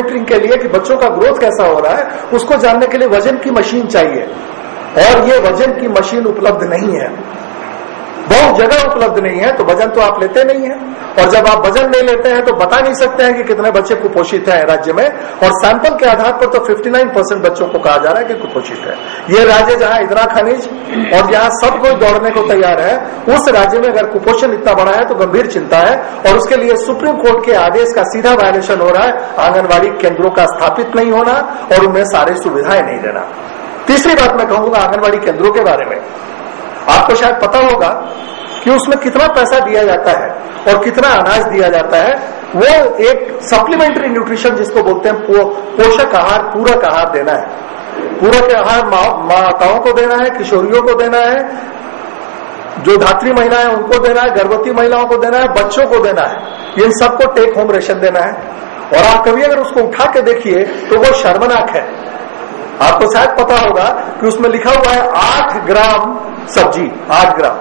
Monitoring के लिए कि बच्चों का ग्रोथ कैसा हो रहा है, उसको जानने के लिए वजन की मशीन चाहिए, और ये वजन की मशीन उपलब्ध नहीं है, बहुत जगह उपलब्ध नहीं है, तो वजन तो आप लेते नहीं है। और जब आप वजन नहीं लेते हैं तो बता नहीं सकते हैं कि कितने बच्चे कुपोषित हैं राज्य में, और सैंपल के आधार पर तो 59% बच्चों को कहा जा रहा है कि कुपोषित है। ये राज्य जहां इतना खनिज और जहां सब कोई दौड़ने को तैयार है, उस राज्य में अगर कुपोषण इतना बड़ा है तो गंभीर चिंता है, और उसके लिए सुप्रीम कोर्ट के आदेश का सीधा वायलेशन हो रहा है, आंगनबाड़ी केंद्रों का स्थापित नहीं होना और उनमें सारी सुविधाएं नहीं देना। तीसरी बात मैं कहूंगा आंगनबाड़ी केंद्रों के बारे में, आपको शायद पता होगा कि उसमें कितना पैसा दिया जाता है और कितना अनाज दिया जाता है। वो एक सप्लीमेंट्री न्यूट्रिशन जिसको बोलते हैं, पोषक आहार, पूरक आहार देना है। पूरक आहार माताओं को देना है, किशोरियों को देना है, जो धात्री महिलाएं उनको देना है, गर्भवती महिलाओं को देना है, बच्चों को देना है, इन सबको टेक होम राशन देना है। और आप कभी अगर उसको उठा के देखिए तो वो शर्मनाक है। आपको शायद पता होगा कि उसमें लिखा हुआ है 8 ग्राम सब्जी, 8 ग्राम,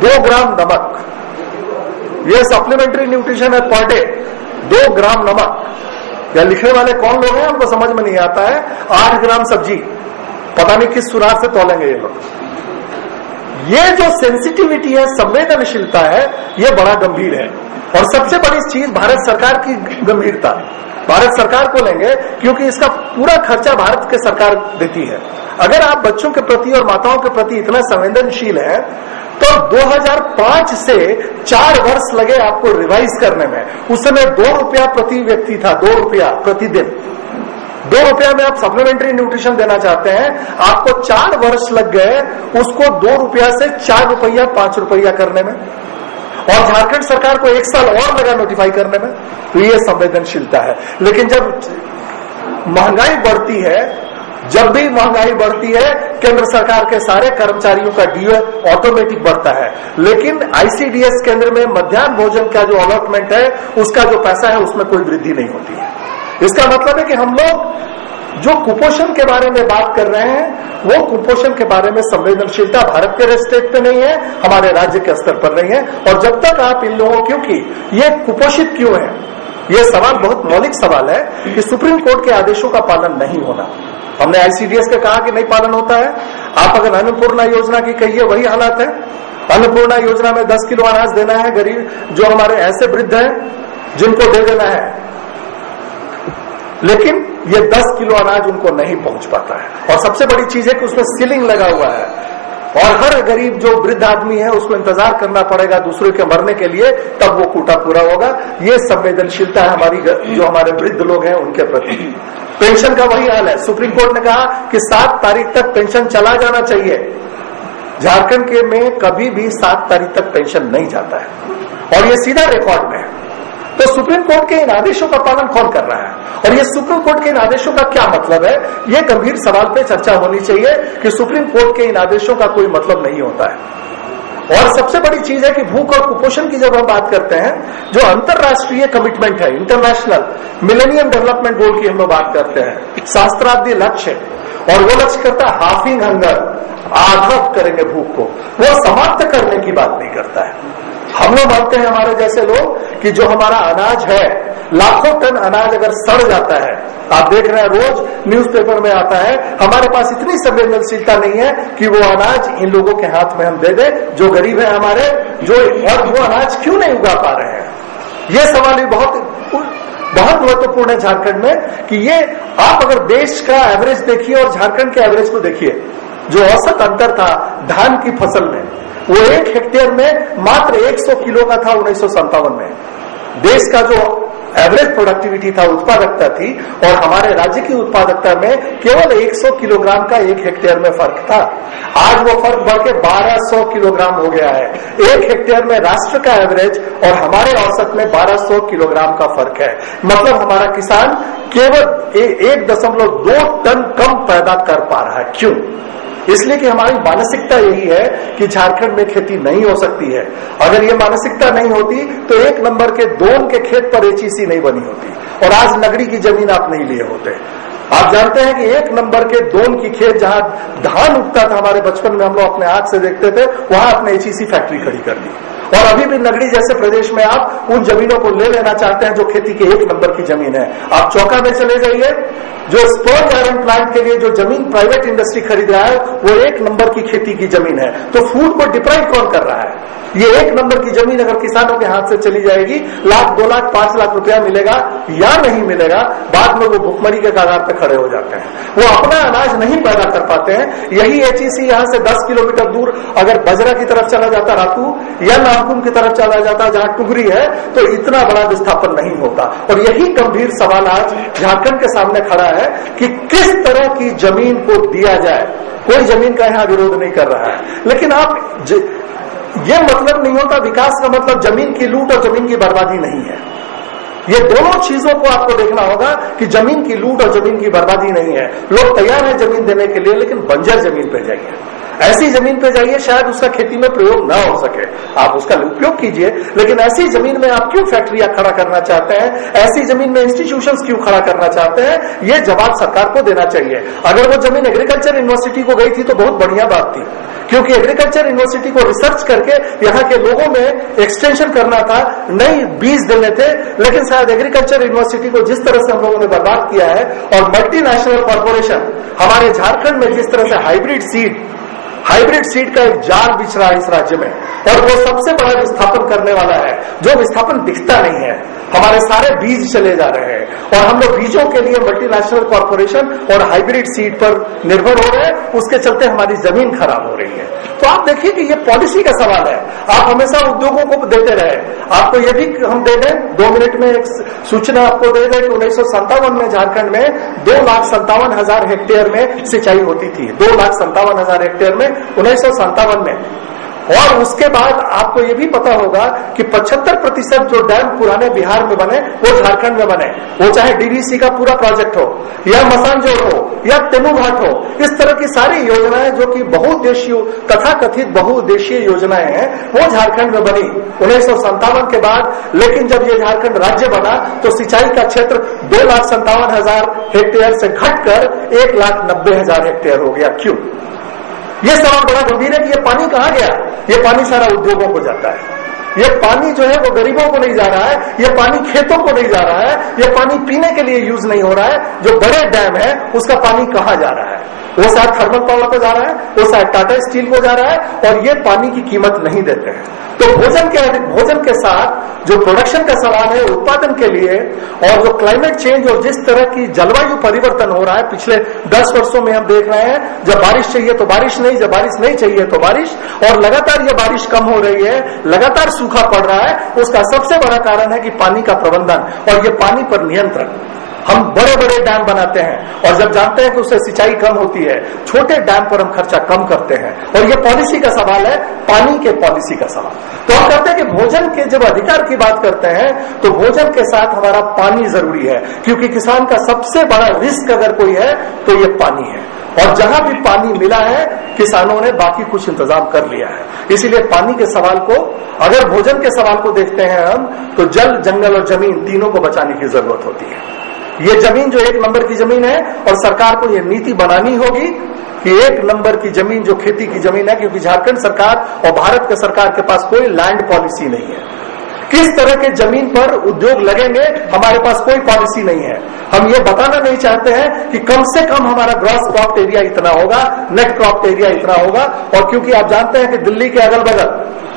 2 ग्राम नमक, ये सप्लीमेंट्री न्यूट्रिशन है पर डे, 2 ग्राम नमक। या लिखने वाले कौन लोग हैं हमको समझ में नहीं आता है। 8 ग्राम सब्जी, पता नहीं किस सुराग से तोलेंगे ये लोग। ये जो सेंसिटिविटी है, संवेदनशीलता है, ये बड़ा गंभीर है। और सबसे बड़ी चीज भारत सरकार की गंभीरता, भारत सरकार को लेंगे क्योंकि इसका पूरा खर्चा भारत की सरकार देती है। अगर आप बच्चों के प्रति और माताओं के प्रति इतना संवेदनशील है तो 2005 से 4 वर्ष लगे आपको रिवाइज करने में। उस समय 2 रुपया प्रति व्यक्ति था, 2 रुपया प्रतिदिन। 2 रुपया में आप सप्लीमेंट्री न्यूट्रिशन देना चाहते हैं, आपको 4 वर्ष लग गए उसको 2 रुपया से 4 रुपया 5 रुपया करने में, और झारखंड सरकार को 1 साल और लगा नोटिफाई करने में। तो ये संवेदनशीलता है। लेकिन जब महंगाई बढ़ती है, जब भी महंगाई बढ़ती है, केंद्र सरकार के सारे कर्मचारियों का डीए ऑटोमेटिक बढ़ता है, लेकिन आईसीडीएस केंद्र में मध्याह्न भोजन का जो अलॉटमेंट है, उसका जो पैसा है, उसमें कोई वृद्धि नहीं होती है। इसका मतलब है कि हम लोग जो कुपोषण के बारे में बात कर रहे हैं, वो कुपोषण के बारे में संवेदनशीलता भारत के स्टेट पे नहीं है, हमारे राज्य के स्तर पर नहीं है। और जब तक आप इन लोगों, क्योंकि ये कुपोषित क्यों है, ये सवाल बहुत मौलिक सवाल है कि सुप्रीम कोर्ट के आदेशों का पालन नहीं होना। हमने आईसीडीएस का कहा कि नहीं पालन होता है। आप अगर अन्नपूर्णा योजना की कहिए, वही हालात है। अन्नपूर्णा योजना में 10 किलो अनाज देना है गरीब, जो हमारे ऐसे वृद्ध हैं जिनको दे देना है, लेकिन ये 10 किलो अनाज उनको नहीं पहुंच पाता है। और सबसे बड़ी चीज है कि उसमें सीलिंग लगा हुआ है, और हर गरीब जो वृद्ध आदमी है उसको इंतजार करना पड़ेगा दूसरे के मरने के लिए, तब वो कोटा पूरा होगा। ये संवेदनशीलता है हमारी, जो हमारे वृद्ध लोग हैं उनके प्रति। पेंशन का वही हाल है। सुप्रीम कोर्ट ने कहा कि 7 तारीख तक पेंशन चला जाना चाहिए। झारखंड के में कभी भी 7 तारीख तक पेंशन नहीं जाता है, और ये सीधा रिकॉर्ड में है। तो सुप्रीम कोर्ट के इन आदेशों का पालन कौन कर रहा है, और ये सुप्रीम कोर्ट के इन आदेशों का क्या मतलब है, ये गंभीर सवाल पे चर्चा होनी चाहिए कि सुप्रीम कोर्ट के इन आदेशों का कोई मतलब नहीं होता है। और सबसे बड़ी चीज है कि भूख और कुपोषण की जब हम बात करते हैं, जो अंतरराष्ट्रीय कमिटमेंट है, इंटरनेशनल मिलेनियम डेवलपमेंट गोल की हम लोग बात करते हैं, शास्त्राब्दी लक्ष्य, और वो लक्ष्य करता है हाफिंग हंगर, आधा करेंगे भूख को, वो समाप्त करने की बात नहीं करता है। हम लोग मानते हैं, हमारे जैसे लोग, कि जो हमारा अनाज है, लाखों टन अनाज अगर सड़ जाता है, आप देख रहे हैं रोज न्यूज़पेपर में आता है, हमारे पास इतनी संवेदनशीलता नहीं है कि वो अनाज इन लोगों के हाथ में हम दे दें जो गरीब है हमारे, जो और वो अनाज क्यों नहीं उगा पा रहे हैं। ये सवाल भी बहुत महत्वपूर्ण है झारखंड में, कि ये आप अगर देश का एवरेज देखिए और झारखंड के एवरेज को देखिए, जो औसत अंतर था धान की फसल में, वो 1 हेक्टेयर में मात्र 100 किलो का था 1957 में। देश का जो एवरेज प्रोडक्टिविटी था, उत्पादकता थी, और हमारे राज्य की उत्पादकता में केवल 100 किलोग्राम का 1 हेक्टेयर में फर्क था। आज वो फर्क बढ़ के 1200 किलोग्राम हो गया है। 1 हेक्टेयर में राष्ट्र का एवरेज और हमारे औसत में 1200 किलोग्राम का फर्क है। मतलब हमारा किसान केवल 1.2 टन कम पैदा कर पा रहा है। क्यों? इसलिए कि हमारी मानसिकता यही है कि झारखंड में खेती नहीं हो सकती है। अगर ये मानसिकता नहीं होती तो 1 नंबर के दोन के खेत पर एचईसी नहीं बनी होती, और आज नगरी की जमीन आप नहीं लिए होते। आप जानते हैं कि 1 नंबर के दोन की खेत जहां धान उगता था, हमारे बचपन में हम लोग अपने आंख से देखते थे, वहां अपने एचईसी फैक्ट्री खड़ी कर दी, और अभी भी नगरी जैसे प्रदेश में आप उन जमीनों को ले लेना चाहते हैं जो खेती के 1 नंबर की जमीन है। आप चौका में चले जाइए, जो स्पर्म आयरन प्लांट के लिए जो जमीन प्राइवेट इंडस्ट्री खरीद रहा है वो 1 नंबर की खेती की जमीन है। तो फूड को डिप्राइव कौन कर रहा है? ये 1 नंबर की जमीन अगर किसानों के हाथ से चली जाएगी, लाख 2 लाख 5 लाख रुपया मिलेगा या नहीं मिलेगा, बाद में वो भुखमरी के कगार पे खड़े हो जाते हैं। वो अपना अनाज नहीं पैदा कर पाते हैं। यही HEC यहां से 10 किलोमीटर दूर अगर बजरा की तरफ चला जाता, रातू या नामकुम की तरफ चला जाता जहां टुगरी है, तो इतना बड़ा विस्थापन नहीं होता। और यही गंभीर सवाल आज झारखंड के सामने खड़ा है कि किस तरह की जमीन को दिया जाए। कोई जमीन का यहां विरोध नहीं कर रहा है, लेकिन आप ये मतलब नहीं होता, विकास का मतलब जमीन की लूट और जमीन की बर्बादी नहीं है। ये दोनों चीजों को आपको देखना होगा कि जमीन की लूट और जमीन की बर्बादी नहीं है। लोग तैयार हैं जमीन देने के लिए, लेकिन बंजर जमीन पे जाइए, ऐसी जमीन पे जाइए शायद उसका खेती में प्रयोग ना हो सके, आप उसका उपयोग कीजिए, लेकिन ऐसी जमीन में आप क्यों फैक्ट्रियां खड़ा करना चाहते हैं, ऐसी जमीन में इंस्टीट्यूशंस क्यों खड़ा करना चाहते हैं, ये जवाब सरकार को देना चाहिए। अगर वो जमीन एग्रीकल्चर यूनिवर्सिटी को गई थी तो बहुत बढ़िया बात थी, क्योंकि एग्रीकल्चर यूनिवर्सिटी को रिसर्च करके यहाँ के लोगों में एक्सटेंशन करना था, नई बीज देने थे। लेकिन शायद एग्रीकल्चर यूनिवर्सिटी को जिस तरह से हम लोगों ने बर्बाद किया है, और मल्टीनेशनल कॉर्पोरेशन हमारे झारखंड में जिस तरह से हाइब्रिड सीड का एक जाल बिछ रहा है इस राज्य में, और वो सबसे बड़ा विस्थापन करने वाला है, जो विस्थापन दिखता नहीं है। हमारे सारे बीज चले जा रहे हैं और हम लोग बीजों के लिए मल्टीनेशनल कॉर्पोरेशन और हाइब्रिड सीड पर निर्भर हो रहे हैं, उसके चलते हमारी जमीन खराब हो रही है। तो आप देखिए कि ये पॉलिसी का सवाल है। आप हमेशा उद्योगों को देते रहे, आपको ये भी हम दे दें, 2 मिनट में एक सूचना आपको दे दें कि 1957 में झारखंड में 2,57,000 हेक्टेयर में सिंचाई होती थी, 2,57,000 हेक्टेयर में 1957 में। और उसके बाद आपको ये भी पता होगा कि 75% जो डैम पुराने बिहार में बने वो झारखंड में बने, वो चाहे डीवीसी का पूरा प्रोजेक्ट हो या मसानजोर हो या तेनुघाट हो। इस तरह की सारी योजनाएं जो कि बहुउद्देशीय तथाकथित बहुउद्देशीय योजनाएं हैं, वो झारखंड में बनी 1957 के बाद। लेकिन जब ये झारखंड राज्य बना तो सिंचाई का क्षेत्र 2,57,000 हेक्टेयर से घटकर 1,90,000 हेक्टेयर हो गया। क्यों? ये सवाल बड़ा गंभीर है कि ये पानी कहां गया? ये पानी सारा उद्योगों को जाता है, ये पानी जो है वो गरीबों को नहीं जा रहा है, ये पानी खेतों को नहीं जा रहा है, ये पानी पीने के लिए यूज नहीं हो रहा है। जो बड़े डैम है उसका पानी कहां जा रहा है? वो शायद थर्मल पावर को जा रहा है, वो शायद टाटा स्टील को जा रहा है, और ये पानी की कीमत नहीं देते हैं। तो भोजन के साथ जो प्रोडक्शन का सवाल है उत्पादन के लिए, और जो क्लाइमेट चेंज और जिस तरह की जलवायु परिवर्तन हो रहा है पिछले 10 वर्षों में हम देख रहे हैं, जब बारिश चाहिए तो बारिश नहीं, जब बारिश नहीं चाहिए तो बारिश, और लगातार ये बारिश कम हो रही है, लगातार सूखा पड़ रहा है। उसका सबसे बड़ा कारण है कि पानी का प्रबंधन और ये पानी पर नियंत्रण। हम बड़े बड़े डैम बनाते हैं और जब जानते हैं कि उससे सिंचाई कम होती है, छोटे डैम पर हम खर्चा कम करते हैं, और ये पॉलिसी का सवाल है, पानी के पॉलिसी का सवाल। तो हम कहते हैं कि भोजन के जब अधिकार की बात करते हैं तो भोजन के साथ हमारा पानी जरूरी है, क्योंकि किसान का सबसे बड़ा रिस्क अगर कोई है तो ये पानी है। और जहां भी पानी मिला है किसानों ने बाकी कुछ इंतजाम कर लिया है। इसीलिए पानी के सवाल को, अगर भोजन के सवाल को देखते हैं हम, तो जल, जंगल और जमीन तीनों को बचाने की जरूरत होती है। ये जमीन जो 1 नंबर की जमीन है, और सरकार को ये नीति बनानी होगी कि 1 नंबर की जमीन जो खेती की जमीन है, क्योंकि झारखंड सरकार और भारत के सरकार के पास कोई लैंड पॉलिसी नहीं है। किस तरह के जमीन पर उद्योग लगेंगे हमारे पास कोई पॉलिसी नहीं है। हम ये बताना नहीं चाहते हैं कि कम से कम हमारा ग्रॉस क्रॉप एरिया इतना होगा, नेट क्रॉप एरिया इतना होगा। और क्योंकि आप जानते हैं कि दिल्ली के अगल बगल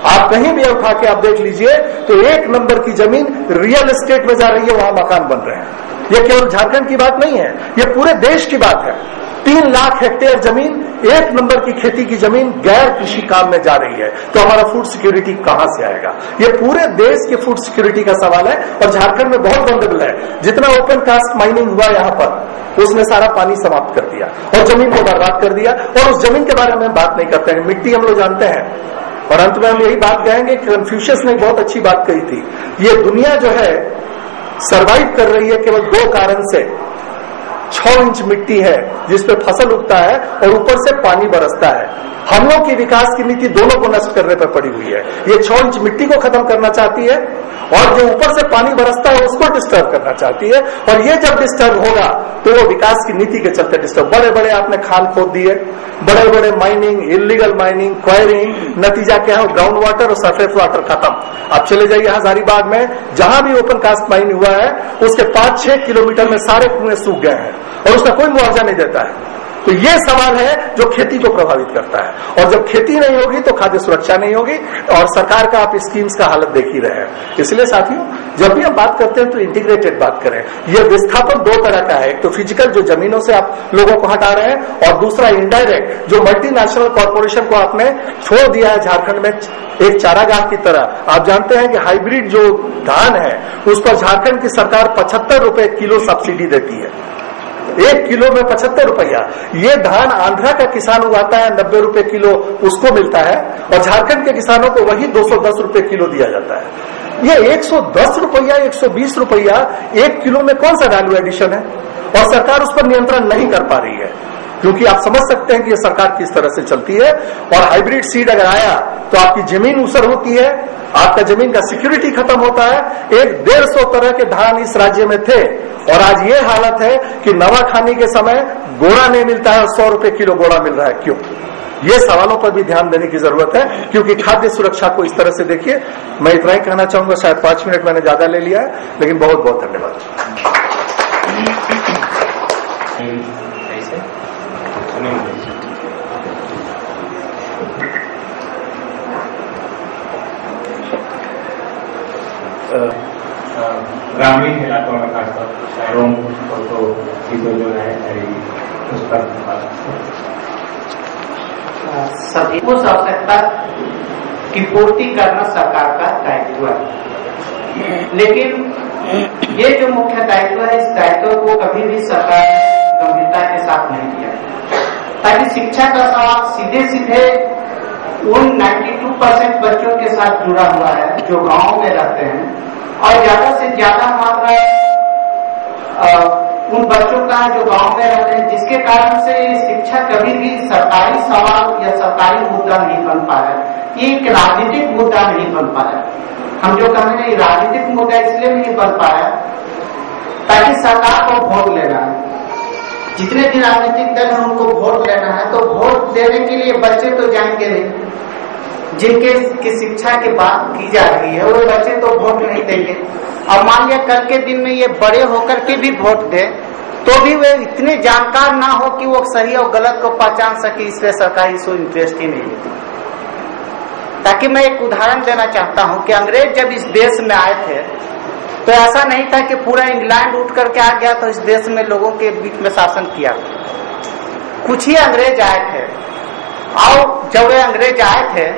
आप कहीं भी उठा के आप देख लीजिए तो 1 नंबर की जमीन रियल एस्टेट में जा रही है, वहां मकान बन रहे हैं। ये केवल झारखंड की बात नहीं है, ये पूरे देश की बात है। 3 लाख हेक्टेयर जमीन, 1 नंबर की खेती की जमीन गैर कृषि काम में जा रही है, तो हमारा फूड सिक्योरिटी कहां से आएगा? ये पूरे देश की फूड सिक्योरिटी का सवाल है। और झारखंड में बहुत वल्नरेबल है। जितना ओपन कास्ट माइनिंग हुआ यहाँ पर, उसने सारा पानी समाप्त कर दिया और जमीन को बर्बाद कर दिया। और उस जमीन के बारे में बात नहीं करते हैं। मिट्टी हम लोग जानते हैं। और अंत में हम यही बात कहेंगे कि कन्फ्यूशियस ने बहुत अच्छी बात कही थी, ये दुनिया जो है सरवाइव कर रही है केवल 2 कारण से। 6 इंच मिट्टी है जिसपे फसल उगता है और ऊपर से पानी बरसता है। हम लोग की विकास की नीति दोनों को नष्ट करने पर पड़ी हुई है। ये 6 इंच मिट्टी को खत्म करना चाहती है और जो ऊपर से पानी बरसता है उसको डिस्टर्ब करना चाहती है, और ये जब डिस्टर्ब होगा तो वो विकास की नीति के चलते डिस्टर्ब। बड़े बड़े आपने खान खोद दिए, बड़े बड़े माइनिंग, इलीगल माइनिंग, क्वायरिंग, नतीजा क्या है? ग्राउंड वाटर और सरफेस वाटर खत्म। आप चले जाइए हजारीबाग में, जहां भी ओपन कास्ट माइन हुआ है उसके 5-6 किलोमीटर में सारे कुएं सूख गए हैं और उसका कोई मुआवजा नहीं देता है। तो ये सवाल है जो खेती को प्रभावित करता है, और जब खेती नहीं होगी तो खाद्य सुरक्षा नहीं होगी, और सरकार का आप स्कीम्स का हालत देख ही रहे हैं। इसलिए साथियों, जब भी हम बात करते हैं तो इंटीग्रेटेड बात करें। ये विस्थापन 2 तरह का है, एक तो फिजिकल जो जमीनों से आप लोगों को हटा रहे हैं, और दूसरा इनडायरेक्ट जो मल्टीनेशनल कॉर्पोरेशन को आपने छोड़ दिया है झारखंड में एक चारागाह की तरह। आप जानते हैं कि हाइब्रिड जो धान है उस पर झारखंड की सरकार 75 रुपए किलो सब्सिडी देती है, 1 किलो में 75 रुपया। ये धान आंध्रा का किसान उगाता है, 90 रुपए किलो उसको मिलता है, और झारखंड के किसानों को वही 210 रुपए किलो दिया जाता है। ये 110 रुपया, 120 रुपया 1 किलो में कौन सा वैल्यू एडिशन है? और सरकार उस पर नियंत्रण नहीं कर पा रही है, क्योंकि आप समझ सकते हैं कि ये सरकार किस तरह से चलती है। और हाइब्रिड सीड अगर आया तो आपकी जमीन उसर होती है, आपका जमीन का सिक्योरिटी खत्म होता है। 150 तरह के धान इस राज्य में थे, और आज ये हालत है कि नवाखानी के समय गोड़ा नहीं मिलता है, 100 रुपए किलो गोड़ा मिल रहा है। क्यों? ये सवालों पर भी ध्यान देने की जरूरत है, क्योंकि खाद्य सुरक्षा को इस तरह से देखिए। मैं इतना ही कहना चाहूंगा, शायद 5 मिनट मैंने ज्यादा ले लिया है, लेकिन बहुत बहुत धन्यवाद। ग्रामीण इलाकों में खासतौर शहरों को तो चीजों जो है उस पर सभी उस आवश्यकता की पूर्ति करना सरकार का दायित्व है, लेकिन ये जो मुख्य दायित्व है, इस दायित्व को कभी भी सरकार गंभीरता के साथ नहीं लिया, ताकि शिक्षा का सवाल सीधे सीधे उन 92% बच्चों के साथ जुड़ा हुआ है जो गांव में रहते हैं, और ज्यादा से ज्यादा मात्रा उन बच्चों का जो गांव में रहते हैं, जिसके कारण से शिक्षा कभी भी सरकारी सवाल या सरकारी मुद्दा नहीं बन पा रहा है। ये एक राजनीतिक मुद्दा नहीं बन पा रहा है। हम जो कह रहे हैं राजनीतिक मुद्दा इसलिए नहीं बन पा रहा है ताकि सरकार को वोट लेना है। जितने भी राजनीतिक दल है उनको वोट लेना है, तो वोट देने के लिए बच्चे तो जाएंगे नहीं। जिनके की शिक्षा की बात की जा रही है वो बच्चे तो वोट नहीं देंगे, और मान लिया कल के दिन में ये बड़े होकर के भी वोट दे तो भी वे इतने जानकार ना हो कि वो सही और गलत को पहचान सके, इसलिए सरकार इसको इंटरेस्ट ही नहीं लेती। ताकि मैं एक उदाहरण देना चाहता हूँ कि अंग्रेज जब इस देश में आए थे तो ऐसा नहीं था कि पूरा इंग्लैंड उठ करके आ गया तो इस देश में लोगों के बीच में शासन किया। कुछ ही अंग्रेज आए थे, और जब वे अंग्रेज आए थे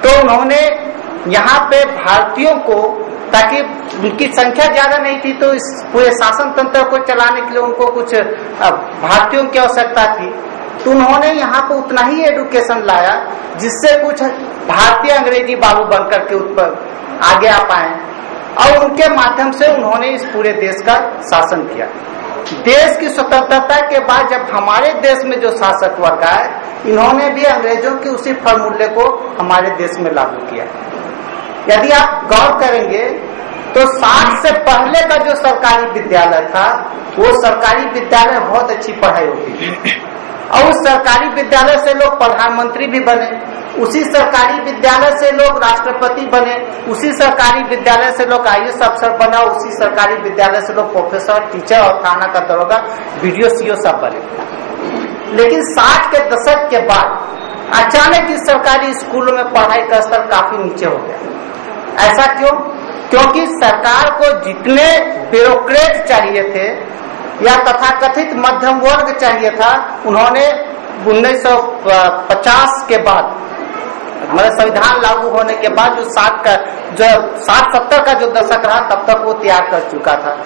तो उन्होंने यहाँ पे भारतीयों को, ताकि उनकी संख्या ज्यादा नहीं थी तो इस पूरे शासन तंत्र को चलाने के लिए उनको कुछ भारतीयों की आवश्यकता थी, तो उन्होंने यहाँ पे उतना ही एडुकेशन लाया जिससे कुछ भारतीय अंग्रेजी बाबू बन करके ऊपर आगे आ पाए, और उनके माध्यम से उन्होंने इस पूरे देश का शासन किया। देश की स्वतंत्रता के बाद जब हमारे देश में जो शासक वर्ग आए, इन्होंने भी अंग्रेजों के उसी फॉर्मूले को हमारे देश में लागू किया। यदि आप गौर करेंगे तो 60 से पहले का जो सरकारी विद्यालय था वो सरकारी विद्यालय बहुत अच्छी पढ़ाई होती थी, और उस सरकारी विद्यालय से लोग प्रधानमंत्री भी बने, उसी सरकारी विद्यालय से लोग राष्ट्रपति बने, उसी सरकारी विद्यालय से लोग IAS अफसर बना, उसी सरकारी विद्यालय से लोग प्रोफेसर, टीचर और थाना का दरोगा, BDO CO सब बने। लेकिन 60 के दशक के बाद अचानक इस सरकारी स्कूलों में पढ़ाई का स्तर काफी नीचे हो गया। ऐसा क्यों? क्योंकि सरकार को जितने ब्यूरोक्रेट चाहिए थे या तथाकथित मध्यम वर्ग चाहिए था, उन्होंने 1950 के बाद, हमारे संविधान लागू होने के बाद जो 60-70 का जो दशक रहा तब तक वो तैयार कर चुका था।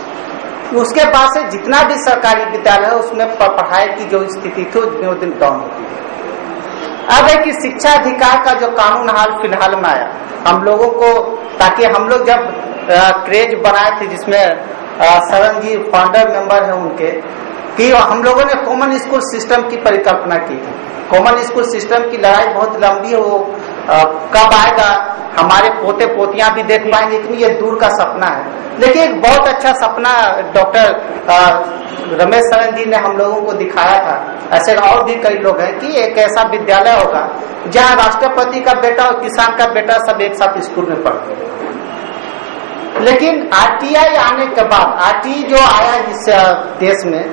उसके बाद से जितना भी सरकारी विद्यालय है उसमें पढ़ाई की जो स्थिति थी वो दिनों दिन डाउन होती है। अब है कि शिक्षा अधिकार का जो कानून हाल फिलहाल में आया, हम लोगों को, ताकि हम लोग जब क्रेज बनाए थे जिसमें शरण जी फाउंडर मेंबर है उनके, कि हम लोगों ने कॉमन स्कूल सिस्टम की परिकल्पना की थी। कॉमन स्कूल सिस्टम की लड़ाई बहुत लंबी है, वो कब आएगा हमारे पोते पोतियां भी देख पाएंगे, इतनी ये दूर का सपना है। लेकिन एक बहुत अच्छा सपना डॉक्टर रमेश सरन जी ने हम लोगों को दिखाया था। ऐसे और भी कई लोग हैं कि एक ऐसा विद्यालय होगा जहां राष्ट्रपति का बेटा और किसान का बेटा सब एक साथ स्कूल में पढ़ते हैं। लेकिन आरटीआई आने के बाद, आरटीई जो आया इस देश में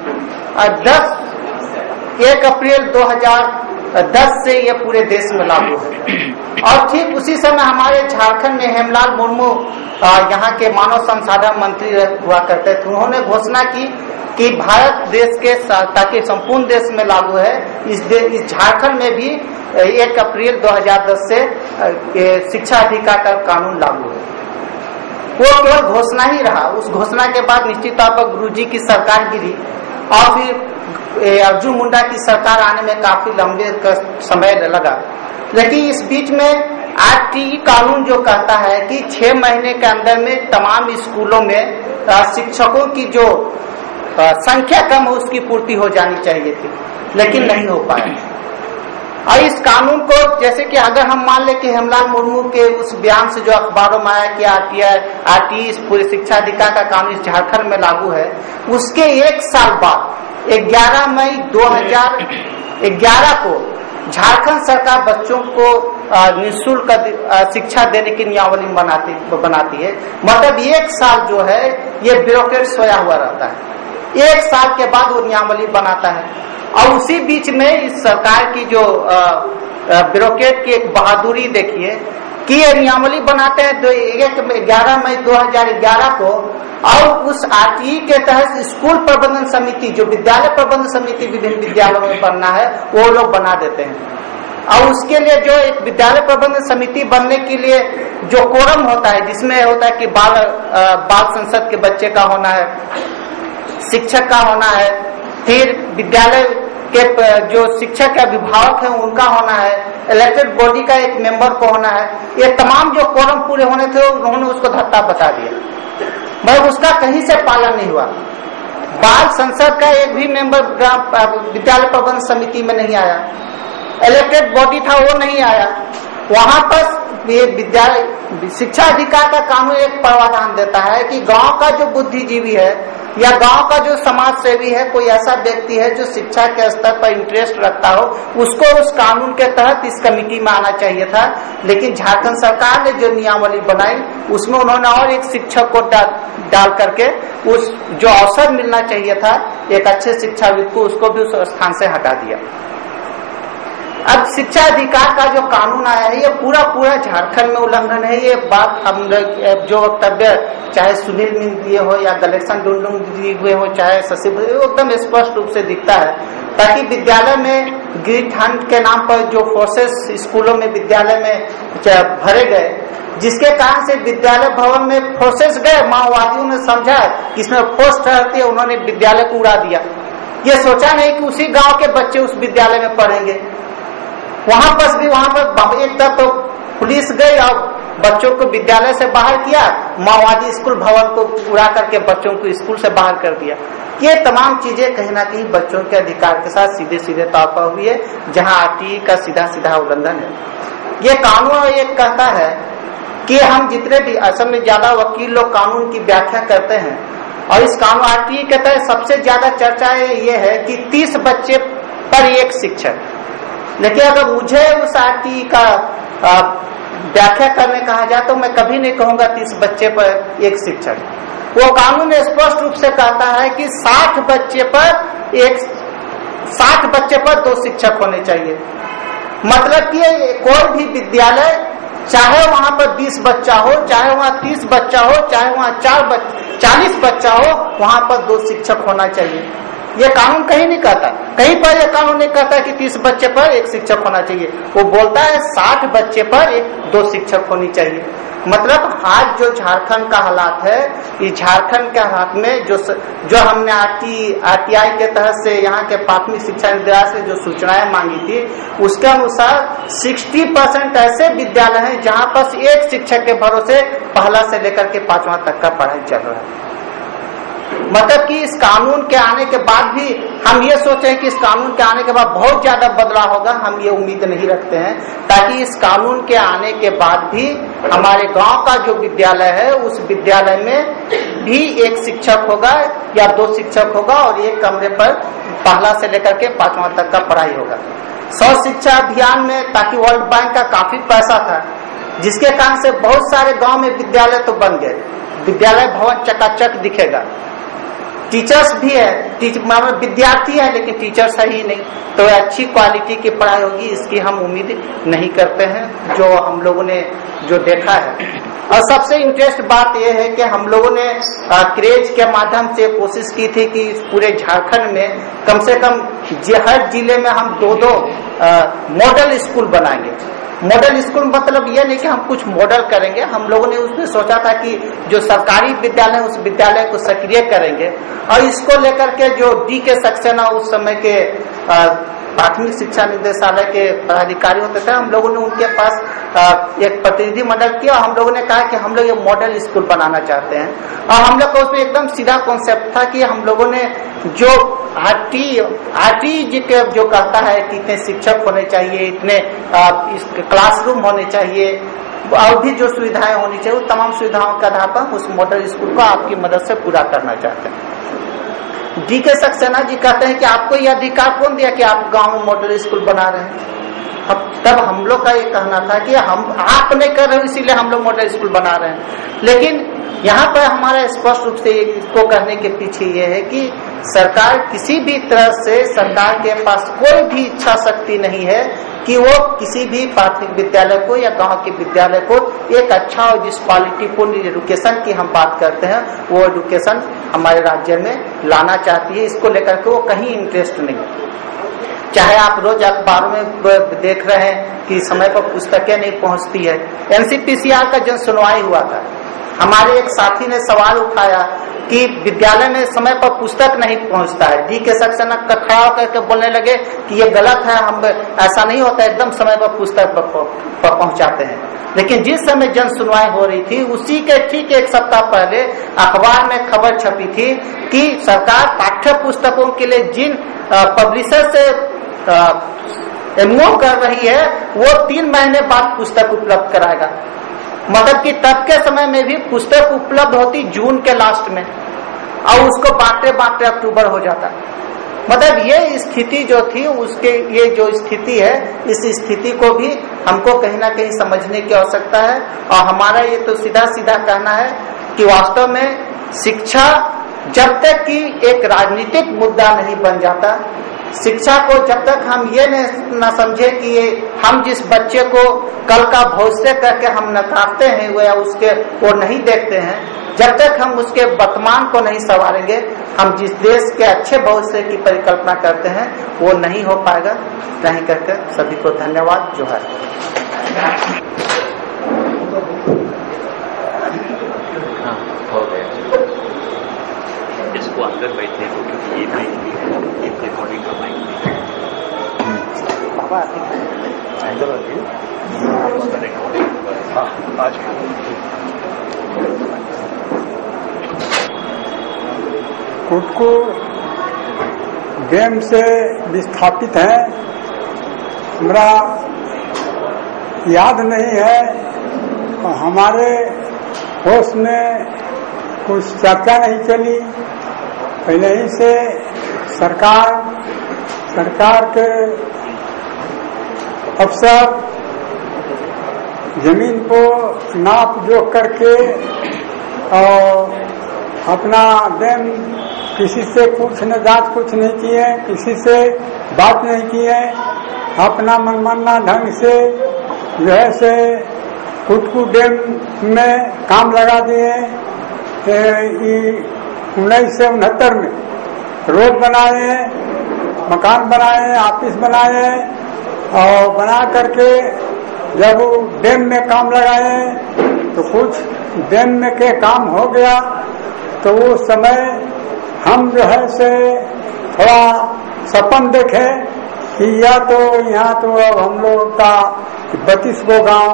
1 अप्रैल 2010 से ये पूरे देश में लागू है। और ठीक उसी समय हमारे झारखंड में हेमलाल मुर्मू यहाँ के मानव संसाधन मंत्री हुआ करते थे। उन्होंने घोषणा की कि भारत देश के ताकि संपूर्ण देश में लागू है, इस झारखंड में भी 1 अप्रैल 2010 से शिक्षा अधिकार का कानून लागू है। वो केवल घोषणा ही रहा। उस घोषणा के बाद निश्चित तौर पर गुरुजी की सरकार गिरी और फिर अर्जुन मुंडा की सरकार आने में काफी लंबे समय लगा। लेकिन इस बीच में आरटीई कानून जो कहता है कि 6 महीने के अंदर में तमाम स्कूलों में शिक्षकों की जो संख्या कम हो उसकी पूर्ति हो जानी चाहिए थी, लेकिन नहीं हो पाया। और इस कानून को जैसे कि अगर हम मान ले कि हेमलाल मुर्मू के उस बयान से जो अखबारों में आया कि आरटीई पूरे शिक्षा अधिकार का कानून इस झारखंड में लागू है, उसके 1 साल बाद 11 मई 2011 को झारखंड सरकार बच्चों को निःशुल्क शिक्षा देने की नियमावली बनाती है। मतलब 1 साल जो है ये ब्यूरोक्रेट सोया हुआ रहता है। 1 साल के बाद वो नियमावली बनाता है। और उसी बीच में इस सरकार की जो ब्यूरोक्रेट की एक बहादुरी देखिए कि ये नियमावली बनाते हैं 11 मई 2011 को, और उस आरटीई के तहत स्कूल प्रबंधन समिति, जो विद्यालय प्रबंधन समिति विभिन्न विद्यालयों में बनना है, वो लोग बना देते हैं। और उसके लिए जो एक विद्यालय प्रबंधन समिति बनने के लिए जो कोरम होता है, जिसमें होता है कि बाल संसद के बच्चे का होना है, शिक्षक का होना है, फिर विद्यालय के जो शिक्षक या अभिभावक है उनका होना है, इलेक्टेड बॉडी का एक मेंबर को होना है, ये तमाम जो कोरम पूरे होने थे उन्होंने उसको धत्ता बता दिया। मगर उसका कहीं से पालन नहीं हुआ। बाल संसद का एक भी मेंबर विद्यालय प्रबंधन समिति में नहीं आया, इलेक्टेड बॉडी था वो नहीं आया। वहां पर ये विद्यालय शिक्षा अधिकार का कानून एक प्रावधान देता है कि गांव का जो बुद्धिजीवी है या गांव का जो समाज सेवी है, कोई ऐसा व्यक्ति है जो शिक्षा के स्तर पर इंटरेस्ट रखता हो, उसको उस कानून के तहत इस कमेटी में आना चाहिए था। लेकिन झारखंड सरकार ने जो नियमावली बनाई उसमें उन्होंने और एक शिक्षक को डाल करके उस जो अवसर मिलना चाहिए था एक अच्छे शिक्षाविद को, उसको भी उस स्थान से हटा दिया। अब शिक्षा अधिकार का जो कानून आया है ये पूरा झारखंड में उल्लंघन है। ये बात हम जो वक्तव्य चाहे सुनील मिंद दिए हो या गलेक्शन डुंडुंग दिए हुए हो, चाहे शशि, एकदम स्पष्ट रूप से दिखता है। ताकि विद्यालय में ग्रीड हंट के नाम पर जो फोर्सेस स्कूलों में विद्यालय में भरे गए, जिसके कारण से विद्यालय भवन में फोर्सेस गए, माओवादियों ने समझा कि इसमें फोर्स ठहरती है, उन्होंने विद्यालय को उड़ा दिया। ये सोचा नहीं कि उसी गांव के बच्चे उस विद्यालय में पढ़ेंगे। वहां पर एक तरफ तो पुलिस गई और बच्चों को विद्यालय से बाहर किया, माओवादी स्कूल भवन को उड़ा करके बच्चों को स्कूल से बाहर कर दिया। ये तमाम चीजें कहीं ना कहीं बच्चों के अधिकार के साथ सीधे तौर पर हुई है, जहां आरटीई का सीधा उल्लंघन है। ये कानून ये कहता है कि हम जितने भी असम में ज्यादा वकील लोग कानून की व्याख्या करते हैं, और इस कानून आरटीई के तहत सबसे ज्यादा चर्चा ये है कि 30 बच्चे पर एक शिक्षक। लेकिन अगर मुझे उस आरटीई का व्याख्या करने कहा जाए तो मैं कभी नहीं कहूंगा 30 बच्चे पर एक शिक्षक। वो कानून स्पष्ट रूप से कहता है कि 60 बच्चे पर 2 शिक्षक होने चाहिए। मतलब कि कोई भी विद्यालय, चाहे वहां पर 20 बच्चा हो, चाहे वहां 30 बच्चा हो, चाहे वहां 40 बच्चा हो, वहां पर 2 शिक्षक होना चाहिए। ये कानून कहीं नहीं कहता, कहीं पर यह कानून नहीं कहता कि 30 बच्चे पर एक शिक्षक होना चाहिए। वो बोलता है 60 बच्चे पर 2 शिक्षक होनी चाहिए। मतलब आज जो झारखंड का हालात है, ये झारखंड के हाथ में जो हमने आरटीआई के तहत से यहाँ के प्राथमिक शिक्षा निदेशालय से जो सूचनाएं मांगी थी, उसके अनुसार 60% ऐसे विद्यालय हैं जहाँ पर एक शिक्षक के भरोसे पहला से लेकर के 5वां तक का पढ़ाई चल रहा है। मतलब कि इस कानून के आने के बाद भी हम ये सोचे कि इस कानून के आने के बाद बहुत ज्यादा बदलाव होगा, हम ये उम्मीद नहीं रखते हैं। ताकि इस कानून के आने के बाद भी हमारे गांव का जो विद्यालय है उस विद्यालय में भी एक शिक्षक होगा या 2 शिक्षक होगा और एक कमरे पर पहला से लेकर के 5वां तक का पढ़ाई होगा। सर्व शिक्षा अभियान में ताकि वर्ल्ड बैंक का काफी पैसा था, जिसके कारण से बहुत सारे गांव में विद्यालय तो बन गए, विद्यालय भवन चकाचक दिखेगा, टीचर्स भी है, विद्यार्थी है लेकिन टीचर्स है ही नहीं, तो अच्छी क्वालिटी की पढ़ाई होगी इसकी हम उम्मीद नहीं करते हैं जो हम लोगों ने जो देखा है। और सबसे इंटरेस्ट बात यह है कि हम लोगों ने क्रेज के माध्यम से कोशिश की थी कि पूरे झारखंड में कम से कम हर जिले में हम 2 मॉडल स्कूल बनाएंगे। मॉडल स्कूल मतलब ये नहीं कि हम कुछ मॉडल करेंगे, हम लोगों ने उसमें सोचा था कि जो सरकारी विद्यालय उस विद्यालय को सक्रिय करेंगे और इसको लेकर के जो डी के सक्सेना उस समय के प्राथमिक शिक्षा निदेशालय के पदाधिकारी होते थे, हम लोगों ने उनके पास एक प्रतिनिधि मंडल किया और हम लोगों ने कहा कि हम लोग ये मॉडल स्कूल बनाना चाहते हैं। और हम लोग का उसमें एकदम सीधा कॉन्सेप्ट था कि हम लोगों ने जो आरटी जी के जो कहता है कि इतने शिक्षक होने चाहिए, इतने क्लासरूम होने चाहिए और भी जो सुविधाएं होनी चाहिए, वो तमाम सुविधाओं के आधार पर उस मॉडल स्कूल को आपकी मदद से पूरा करना चाहते हैं। डी के सक्सेना जी कहते हैं कि आपको यह अधिकार कौन दिया कि आप गांव में मॉडल स्कूल बना रहे हैं। तब हम लोग का ये कहना था कि आप नहीं कर रहे हो इसीलिए हम लोग मॉडल स्कूल बना रहे हैं। लेकिन यहाँ पर हमारा स्पष्ट रूप से इसको कहने के पीछे ये है कि सरकार किसी भी तरह से, सरकार के पास कोई भी इच्छा शक्ति नहीं है कि वो किसी भी प्राथमिक विद्यालय को या गांव के विद्यालय को एक अच्छा और जिस क्वालिटीफुल एजुकेशन की हम बात करते हैं वो एजुकेशन हमारे राज्य में लाना चाहती है। इसको लेकर के वो कहीं इंटरेस्ट नहीं है। चाहे आप रोज अखबारों में देख रहे हैं कि समय पर पुस्तकें नहीं पहुंचती है। एनसीपीसीआर का जन सुनवाई हुआ था, हमारे एक साथी ने सवाल उठाया कि विद्यालय में समय पर पुस्तक नहीं पहुंचता है। डी के सक्सेना खड़ा होकर के बोलने लगे कि ये गलत है, हम ऐसा नहीं होता, एकदम समय पर पुस्तक पर पहुंचाते हैं। लेकिन जिस समय जन सुनवाई हो रही थी उसी के ठीक 1 सप्ताह पहले अखबार में खबर छपी थी कि सरकार पाठ्य पुस्तकों के लिए जिन पब्लिशर से एमओ कर रही है वो 3 महीने बाद पुस्तक उपलब्ध कराएगा। मतलब कि तब के समय में भी पुस्तक उपलब्ध होती जून के लास्ट में और उसको बांटते अक्टूबर हो जाता। मतलब ये स्थिति जो थी उसके ये जो स्थिति है इस स्थिति को भी हमको कहीं ना कहीं समझने की आवश्यकता है। और हमारा ये तो सीधा सीधा कहना है कि वास्तव में शिक्षा जब तक कि एक राजनीतिक मुद्दा नहीं बन जाता, शिक्षा को जब तक हम ये न समझे कि ये हम जिस बच्चे को कल का भविष्य करके हम नकारते हैं वो या उसके वो नहीं देखते हैं, जब तक हम उसके वर्तमान को नहीं संवारेंगे, हम जिस देश के अच्छे भविष्य की परिकल्पना करते हैं वो नहीं हो पाएगा। नहीं करके सभी को धन्यवाद। जो है इसको अंदर बैठने को क्योंकि ये माइक भी है, ये रिकॉर्डिंग का माइक भी है। कुटकू डैम से विस्थापित है, हमरा याद नहीं है, हमारे होश में कुछ चर्चा नहीं चली। पहले ही से सरकार के अफसर जमीन को नाप जोख करके और अपना डैम किसी से कुछ न जांच कुछ नहीं किए, किसी से बात नहीं किए, अपना मनमाना ढंग से जो है से कुटकू डैम में काम लगा दिए। 1969 में रोड बनाए, मकान बनाए, ऑफिस बनाए और बना करके जब डैम में काम लगाए तो कुछ डैम में के काम हो गया तो वो समय हम जो है से थोड़ा सपन देखे कि या तो यहाँ तो अब हम लोग का 32 गो गांव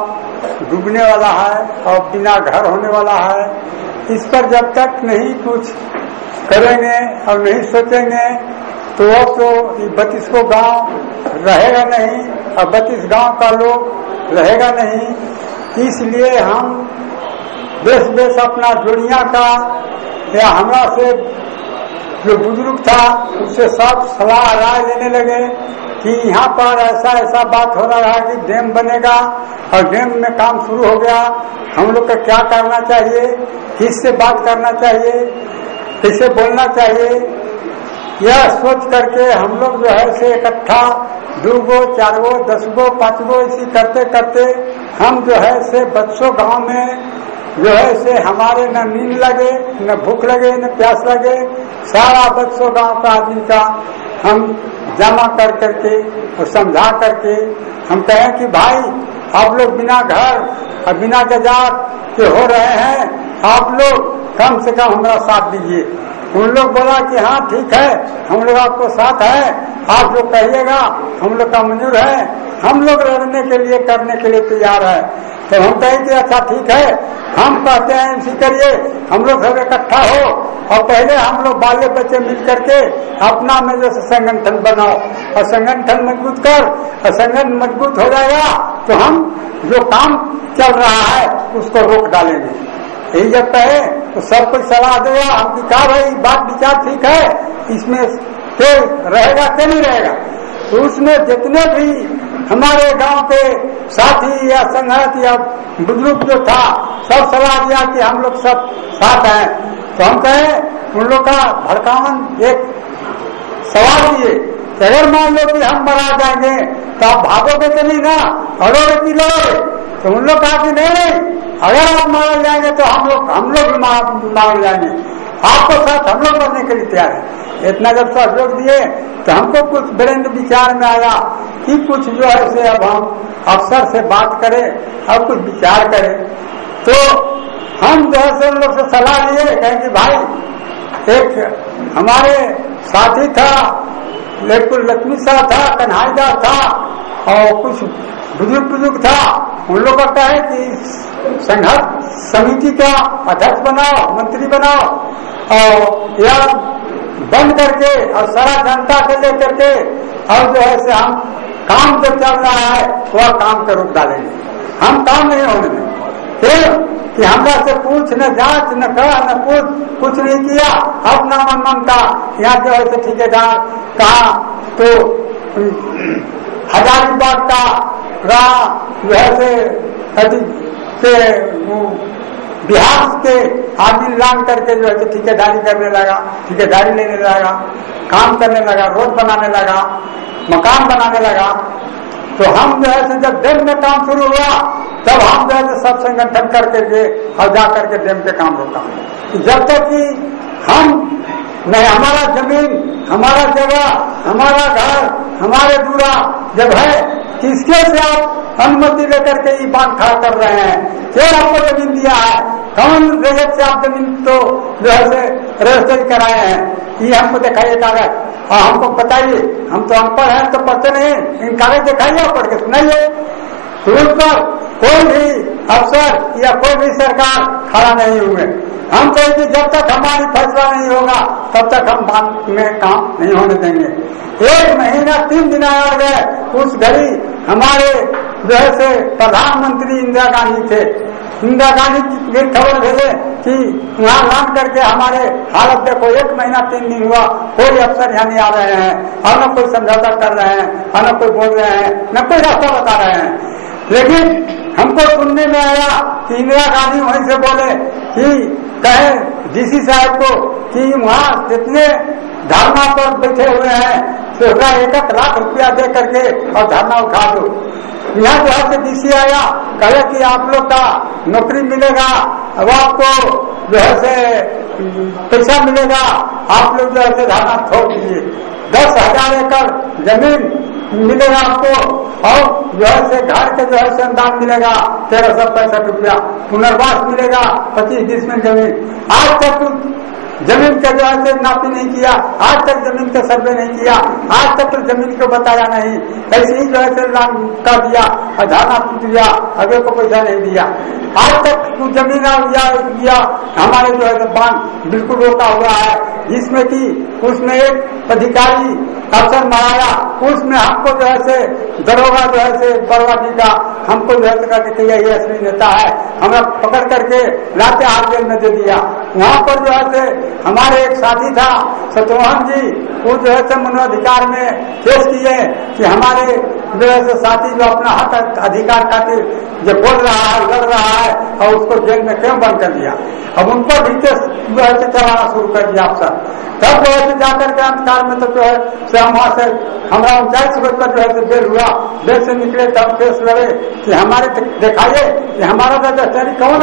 डूबने वाला है और बिना घर होने वाला है। इस पर जब तक नहीं कुछ करेंगे और नहीं सोचेंगे तो अब तो 32 गांव रहेगा नहीं और 32 गांव का लोग रहेगा नहीं। इसलिए हम देश अपना दुनिया का या हमरा से जो बुजुर्ग था उससे सब सलाह राय लेने लगे कि यहाँ पर ऐसा बात हो रहा है कि डैम बनेगा और डैम में काम शुरू हो गया, हम लोग को क्या करना चाहिए, किससे बात करना चाहिए, किससे बोलना चाहिए। यह सोच करके हम लोग जो है से इकट्ठा 2 गो 4 गो 10 गो 5 गो इसी करते करते हम जो है से बच्चों गांव में जो है से हमारे न नींद लगे न भूख लगे न प्यास लगे, सारा बच्चों गांव का आदमी का हम जमा कर करके और समझा करके हम कहें कि भाई आप लोग बिना घर और बिना जजात के हो रहे हैं, आप लोग कम से कम हमारा साथ दीजिए। उन लोग बोला कि हाँ ठीक है, हम लोग आपको साथ है, आप जो कहिएगा हम लोग का मंजूर है, हम लोग लड़ने के लिए करने के लिए तैयार है। तो हम कहें कि अच्छा ठीक है, हम कहते हैं इसी करिए, हम लोग सब इकट्ठा हो और पहले हम लोग बाले बच्चे मिल करके अपना में जैसे संगठन बनाओ और संगठन मजबूत कर और संगठन मजबूत हो जाएगा तो हम जो काम चल रहा है उसको रोक डालेंगे। यही जब कहे तो सब कोई सलाह देगा, हम कहा भाई बात विचार ठीक है, इसमें फिर रहेगा क्या नहीं रहेगा। तो उसमें जितने भी हमारे गांव के साथी या संगत या बुजुर्ग जो था सब सलाह दिया कि हम लोग सब साथ हैं। तो हम कहे उन लोग का भड़कावन एक सवाल दिए कि अगर मान लो कि हम मरा जाएंगे तो आप भागोगे तो नहीं ना, अड़ोगे कि लोगे। तो उन लोग कहा कि नहीं, अगर आप मार जाएंगे तो हम लोग भी मार जाएंगे, आपको साथ हम लोग करने के लिए तैयार है। इतना जब सहयोग दिए तो हमको कुछ ब्रेन विचार में आया कि कुछ जो है से अब हम अफसर से बात करें और कुछ विचार करें। तो हम जो है से उन लोग से सलाह लिए, कहें कि भाई एक हमारे साथी था लक्ष्मी शाह था, कन्हाईदास था और कुछ बुजुर्ग था, उन लोगों का कहे कि संघर्ष समिति का अध्यक्ष बनाओ, मंत्री बनाओ और या बंद करके और सारा जनता को लेकर के और जो है से हम काम जो चल रहा है वह काम को रोक डालेंगे, हम काम नहीं होने देंगे। फिर कि हमरा से पूछ न जांच न कहा न पूछ, कुछ नहीं किया, अपना मन का यहाँ जो है से ठेकेदार कहा तो हजारीबाग का जो है बिहार के आदमी लान करके जो है ठेकेदारी करने लगा, ठेकेदारी लेने लगा, काम करने लगा, रोड बनाने लगा, मकान बनाने लगा। तो हम जो है जब डैम में काम शुरू हुआ तब हम जो है सब संगठन कर करके और जा करके डैम के काम रोका। जब तक कि हम नहीं, हमारा जमीन, हमारा जगह, हमारा घर, हमारे दूरा जब है, किसके से आप अनुमति लेकर के ये बात खड़ा कर रहे हैं? क्या आपको जमीन दिया है? कौन रजत से आप जमीन तो जो है रजिस्ट्री कराए हैं? ये हमको दिखाइए कागज और हमको बताइए, हम तो अनपढ़ हैं तो पढ़ते नहीं, इन कागज दिखाइए और पढ़ के सुनाइए। उस पर कोई भी अफसर या कोई भी सरकार खड़ा नहीं हुए। हम कहें कि जब तक हमारी फैसला नहीं होगा तब तक हम बात में काम नहीं होने देंगे। 1 महीना 3 दिन आ गए, उस घड़ी हमारे जो है से प्रधानमंत्री इंदिरा गांधी थे। इंदिरा गांधी की खबर भेजे कि वहाँ लान करके हमारे हालत देखो, 1 महीना 3 दिन हुआ, कोई अफसर यहाँ नहीं आ रहे हैं और न कोई समझौता कर रहे हैं और न कोई बोल रहे हैं, न कोई रास्ता बता रहे हैं। लेकिन हमको सुनने में आया कि इंदिरा गांधी वहीं से बोले कि कहे डीसी साहब को कि वहाँ जितने धरना पर बैठे हुए हैं तो 1 लाख रुपया दे करके और धरना उठा दो। यहाँ जो है डीसी आया, कहे कि आप लोग का नौकरी मिलेगा, अब आपको जो है से पैसा मिलेगा, आप लोग जो है से धरना छोड़ दीजिए। 10,000 एकड़ जमीन मिलेगा आपको और जो है से घर के जो है से अनुदान मिलेगा 1365 रुपया, पुनर्वास मिलेगा 25 डिसमिल जमीन। आज तक जमीन का जो है नापी नहीं किया, आज तक जमीन का सर्वे नहीं किया, आज तक तो जमीन को बताया नहीं, ऐसे ही जो है कर दिया, अधाना टूट दिया, अगर को पैसा नहीं दिया। आज तक जमीन या हमारे जो है बांध बिल्कुल रोका हुआ है, जिसमें कि उसमें एक अधिकारी अफसर मारा, उसमें हमको जो है दरोगा जो है बरवाटी का हमको जो है करके यही असली नेता है, हमें पकड़ करके लाते हाथ जेल में दे दिया। वहाँ पर जो है हमारे एक साथी था सतमोहन जी, वो जो है मनोअधिकार में केस किए कि हमारे जो है साथी जो अपना हक अधिकार खातिर जो बोल रहा है, लड़ रहा है, और उसको जेल में क्यों बंद कर दिया। अब उन पर भी केस जो है चलाना शुरू कर दिया अफसर। तब जो है जाकर के अंतकाल में तो जो है हम वहाँ से हमारा 39 वर्ष का जो है बेल हुआ, बेल से निकले तब केस लड़े कि हमारे दिखाइए कि हमारा रजिस्ट्री कौन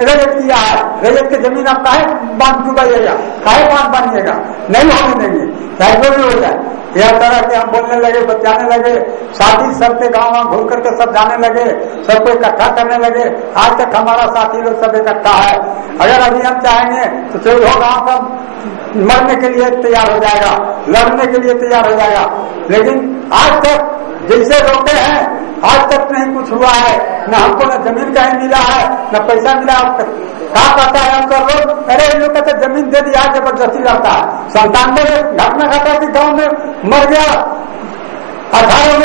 रजत किया है, रजत की जमीन आप काहे बांध चुकाइएगा, काहे बांध बनिएगा, नहीं होने देंगे, चाहे जो भी हो जाए। यह तरह के हम बोलने लगे, बचाने लगे, साथी सबके गाँव घूम करके सब जाने लगे, सबको इकट्ठा करने लगे। आज तक हमारा साथी लोग सब इकट्ठा है। अगर अभी हम चाहेंगे तो 14 गाँव का मरने के लिए तैयार हो जाएगा, लड़ने के लिए तैयार हो जाएगा। लेकिन आज तक जैसे रोके हैं, आज तक नहीं कुछ हुआ है, न हमको न जमीन कहीं मिला है, न पैसा मिला। कहा कहता है हमको लोग, अरे इन लोग कहते जमीन दे दिया, जबरदस्ती रहता है। 97 में घटना घटा कि गाँव में मर गया 18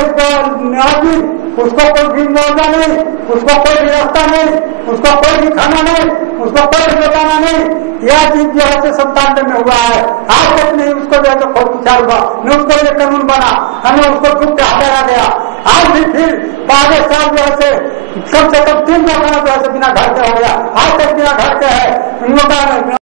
में आदमी, उसको कोई भी मुआवजा नहीं, उसको कोई भी रास्ता नहीं, उसको कोई भी खाना नहीं, उसको कोई भी बताना नहीं। यह चीज जो है 97 में हुआ है, आज तक नहीं उसको जो है तो खुद विचार हुआ, न उसको ये कानून बना, हमें उसको चुप के हटाया गया। आज भी फिर 12 साल जो है कम से कम 3 महीना जो है बिना घर के हो गया, आज तक बिना घर के है।